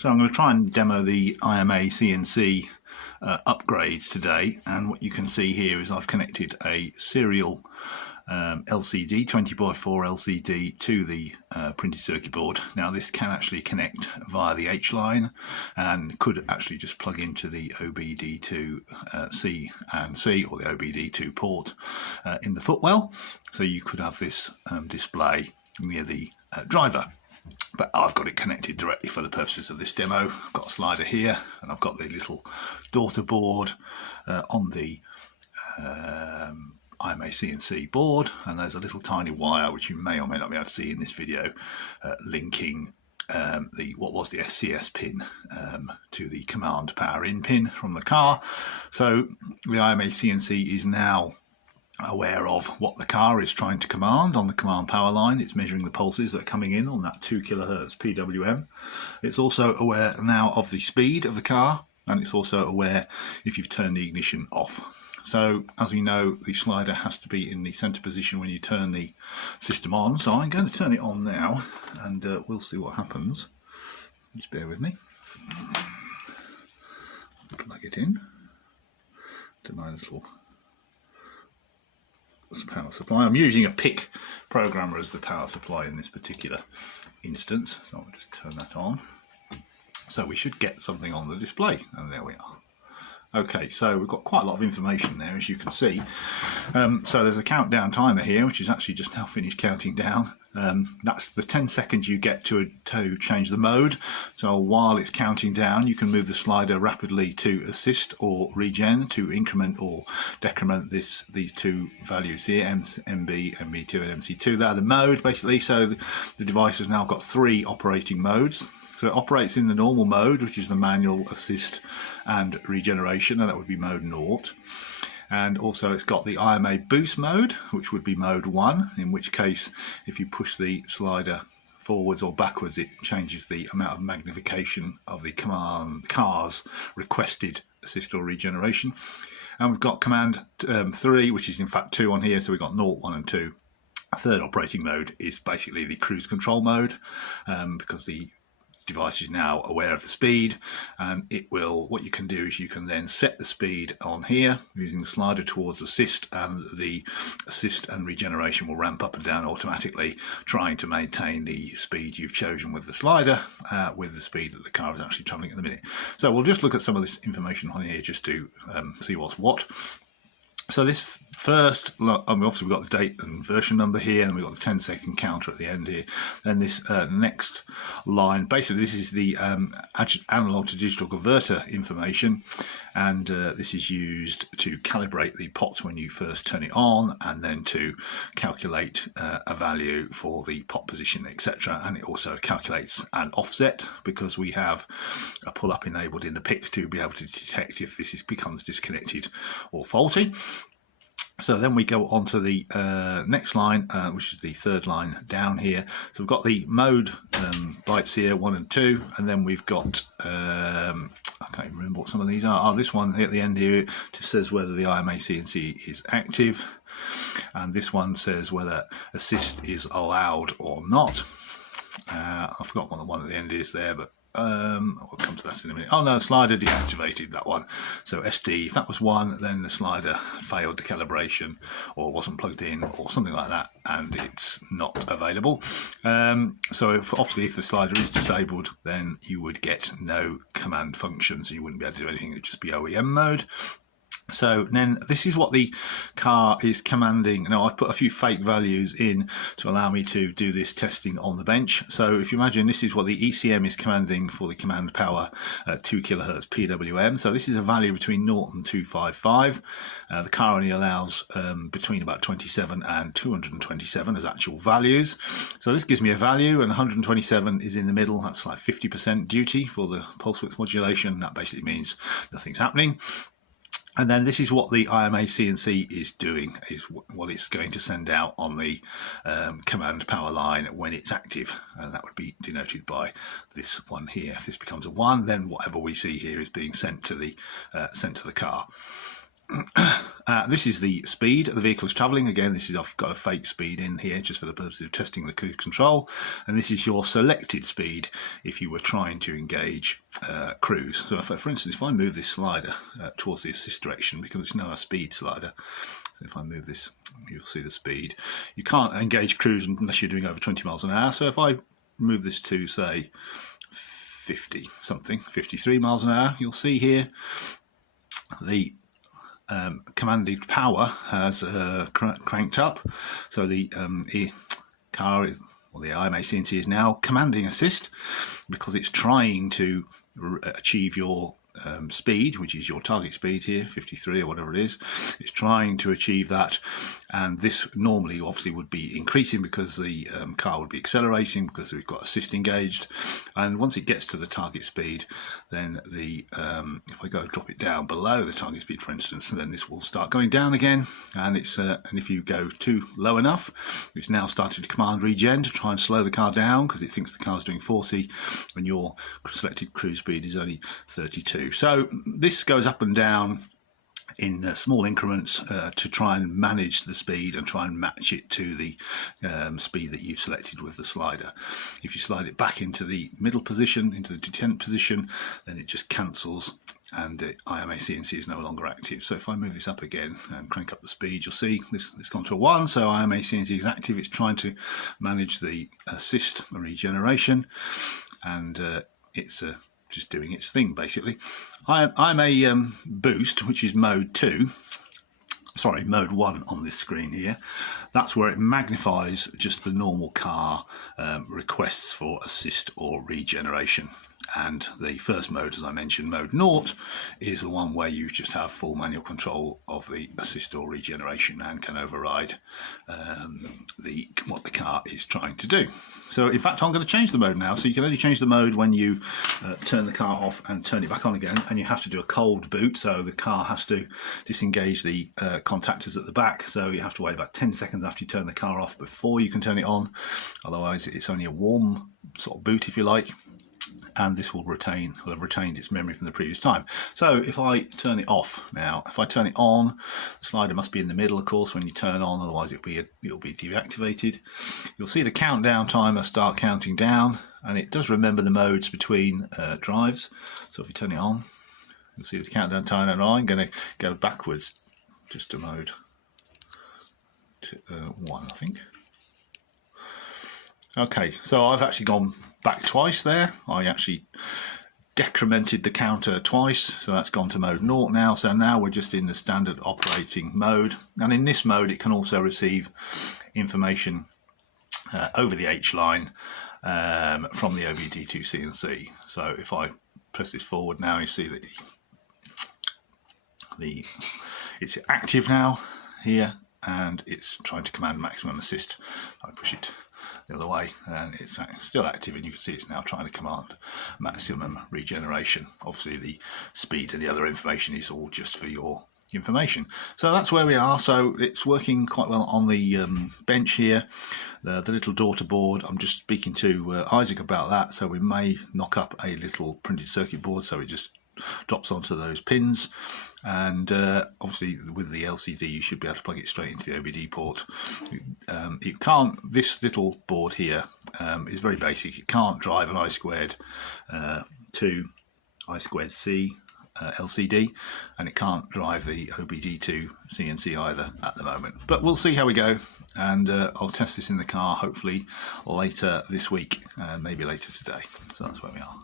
So I'm going to try and demo the IMAC&C upgrades today, and what you can see here is I've connected a serial LCD, 20x4 LCD to the printed circuit board. Now this can actually connect via the H line and could actually just plug into the OBD2 C or the OBD2 port in the footwell, so you could have this display near the driver. But I've got it connected directly for the purposes of this demo. I've got a slider here, and I've got the little daughter board on the IMAC&C board, and there's a little tiny wire which you may or may not be able to see in this video linking what was the SCS pin to the command power in pin from the car. So the IMAC&C is now aware of what the car is trying to command on the command power line. It's measuring the pulses that are coming in on that 2 kHz PWM. It's also aware now of the speed of the car, and it's also aware if you've turned the ignition off. So as we know, the slider has to be in the center position when you turn the system on. So I'm going to turn it on now, and we'll see what happens. Just bear with me. Plug it in to my little power supply. I'm using a PIC programmer as the power supply in this particular instance, so I'll just turn that on. So we should get something on the display, and there we are. Okay, so we've got quite a lot of information there, as you can see. So there's a countdown timer here, which is actually just now finished counting down. That's the 10 seconds you get to change the mode. So while it's counting down, you can move the slider rapidly to assist or regen, to increment or decrement these two values here, MB, MB2 and MC2. They're the mode basically. So the device has now got 3 operating modes. So it operates in the normal mode, which is the manual, assist and regeneration, and that would be mode 0. And also it's got the IMA boost mode, which would be mode 1, in which case if you push the slider forwards or backwards, it changes the amount of magnification of the car's requested assist or regeneration. And we've got command 3, which is in fact 2 on here, so we've got 0, 1 and 2. Third operating mode is basically the cruise control mode, because the device is now aware of the speed, and it will, what you can do is you can then set the speed on here using the slider towards assist, and the assist and regeneration will ramp up and down automatically, trying to maintain the speed you've chosen with the slider with the speed that the car is actually traveling at the minute. So we'll just look at some of this information on here just to see what's what. So this first, obviously we've got the date and version number here, and we've got the 10-second counter at the end here. Then this next line, basically this is the analog to digital converter information, and this is used to calibrate the pot when you first turn it on, and then to calculate a value for the pot position, etc. And it also calculates an offset, because we have a pull-up enabled in the PIC to be able to detect if this becomes disconnected or faulty. So then we go on to the next line, which is the third line down here. So we've got the mode bytes here, 1 and 2, and then we've got, I can't even remember what some of these are. Oh, this one at the end here just says whether the IMAC&C is active, and this one says whether assist is allowed or not. I forgot what the one at the end is there, but we'll come to that in a minute. Oh no, slider deactivated, that one. So SD, if that was 1, then the slider failed the calibration or wasn't plugged in or something like that, and it's not available. So obviously if the slider is disabled, then you would get no command function, so you wouldn't be able to do anything. It would just be OEM mode. So then this is what the car is commanding. Now I've put a few fake values in to allow me to do this testing on the bench. So if you imagine, this is what the ECM is commanding for the command power 2 kHz PWM. So this is a value between 0 and 255. The car only allows between about 27 and 227 as actual values. So this gives me a value, and 127 is in the middle. That's like 50% duty for the pulse width modulation. That basically means nothing's happening. And then this is what the IMAC&C is doing, is what it's going to send out on the command power line when it's active, and that would be denoted by this one here. If this becomes a 1, then whatever we see here is being sent to the car. This is the speed the vehicle is travelling. Again, I've got a fake speed in here just for the purpose of testing the cruise control. And this is your selected speed if you were trying to engage cruise. So for instance, if I move this slider towards the assist direction, because it's now a speed slider, so if I move this, you'll see the speed. You can't engage cruise unless you're doing over 20 miles an hour. So if I move this to, say, 53 miles an hour, you'll see here the commanded power has cranked up, so the car, or the IMAC&C, is now commanding assist because it's trying to achieve your speed, which is your target speed here, 53 or whatever it is. It's trying to achieve that, and this normally obviously would be increasing because the car would be accelerating because we've got assist engaged. And once it gets to the target speed, then the if I go drop it down below the target speed, for instance, then this will start going down again. And it's and if you go too low enough, it's now started to command regen to try and slow the car down because it thinks the car's doing 40 when your selected cruise speed is only 32. So this goes up and down in small increments to try and manage the speed and try and match it to the speed that you've selected with the slider. If you slide it back into the middle position, into the detent position, then it just cancels and IMAC&C is no longer active. So if I move this up again and crank up the speed, you'll see it's gone to a 1, so IMAC&C is active. It's trying to manage the assist regeneration, and it's just doing its thing basically. I'm a boost, which is mode 1 on this screen here. That's where it magnifies just the normal car requests for assist or regeneration. And the first mode, as I mentioned, mode 0, is the one where you just have full manual control of the assist or regeneration and can override what the car is trying to do. So in fact, I'm going to change the mode now. So you can only change the mode when you turn the car off and turn it back on again, and you have to do a cold boot, so the car has to disengage the contactors at the back. So you have to wait about 10 seconds after you turn the car off before you can turn it on. Otherwise, it's only a warm sort of boot, if you like. And this will have retained its memory from the previous time. So if I turn it off now, if I turn it on, the slider must be in the middle, of course, when you turn on, otherwise it'll be deactivated. You'll see the countdown timer start counting down, and it does remember the modes between drives. So if you turn it on, you'll see the countdown timer. Now I'm going to go backwards just to mode 1, I think. Okay, so I've actually gone back twice there. I actually decremented the counter twice, so that's gone to mode 0 now. So now we're just in the standard operating mode, and in this mode it can also receive information over the H line from the OBD2 CNC. So if I press this forward now, you see that it's active now here, and it's trying to command maximum assist. I push it the other way and it's still active, and you can see it's now trying to command maximum regeneration. Obviously the speed and the other information is all just for your information. So that's where we are. So it's working quite well on the bench here. The little daughter board, I'm just speaking to Isaac about that, so we may knock up a little printed circuit board so it just drops onto those pins. And obviously with the LCD you should be able to plug it straight into the OBD port. You can't, this little board here is very basic. It can't drive an I2 I2C LCD, and it can't drive the OBD2 CNC either at the moment. But we'll see how we go, and I'll test this in the car hopefully later this week, maybe later today. So that's where we are.